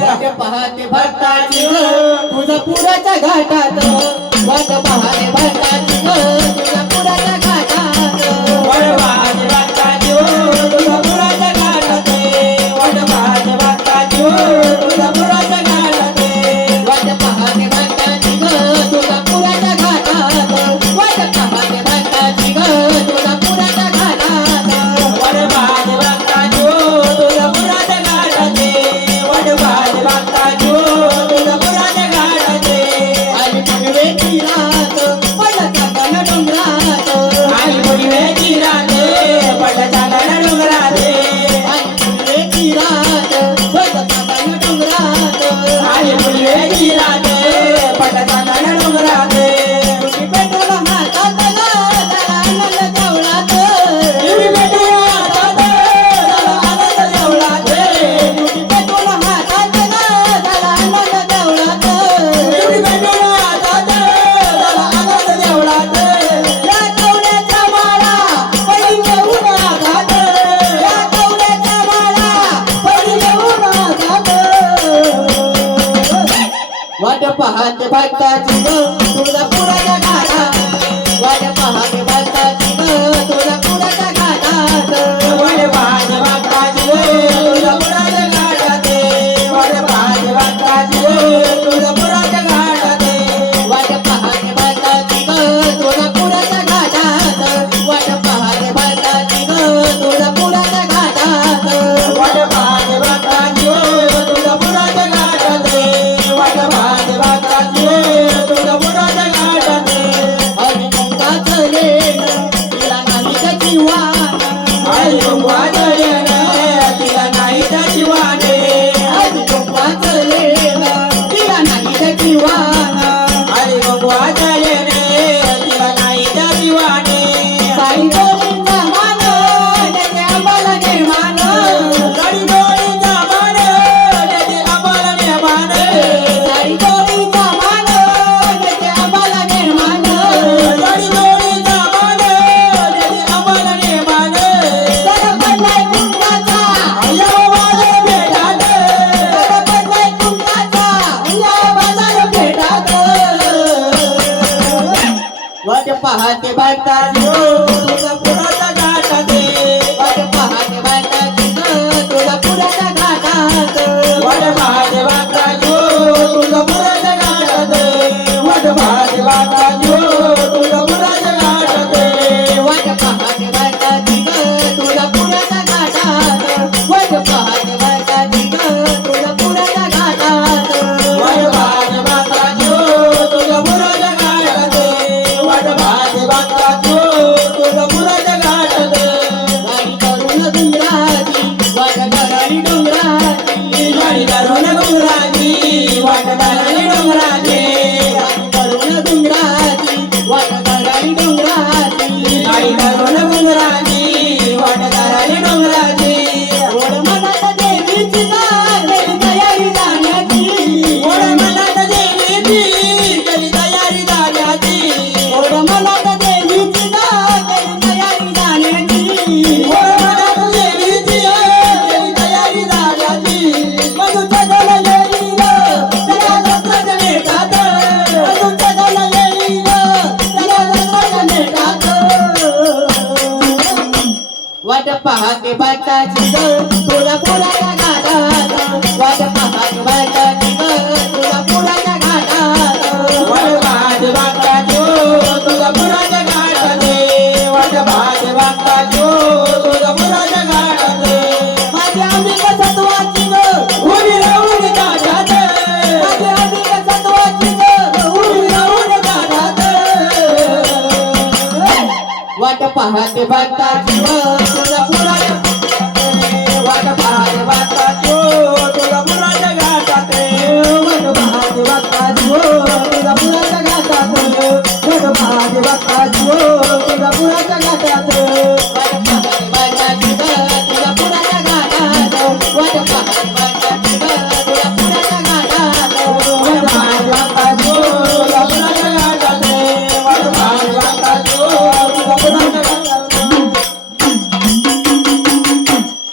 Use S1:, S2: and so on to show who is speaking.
S1: वाट पाहते भक्ताची तुझा पुराच्या घाटात. वाट पाहते भक्ताची वाट पाहते भक्ताची तुळजापुराचा
S2: गाडा
S1: वाट पाहते
S2: batalhando ಮಹತ್ ಭಕ್ತರು
S1: கண்டு पाहते बाटाची गळ तुला
S2: पुराया घाटाला
S1: वाट पाहते बाटाची गळ तुला पुराया घाटाला वाट पाहते बाटाची तुला पुराया घाटाले वाट पाहते बाटाची तुला
S2: पुराया घाटाले
S1: माझ्या अंबिका सत्वाची गळ
S2: उभी राहून घाटात
S1: माझ्या अंबिका सत्वाची गळ
S2: उभी राहून घाटात
S1: वाट पाहते बाटाची गळ तुला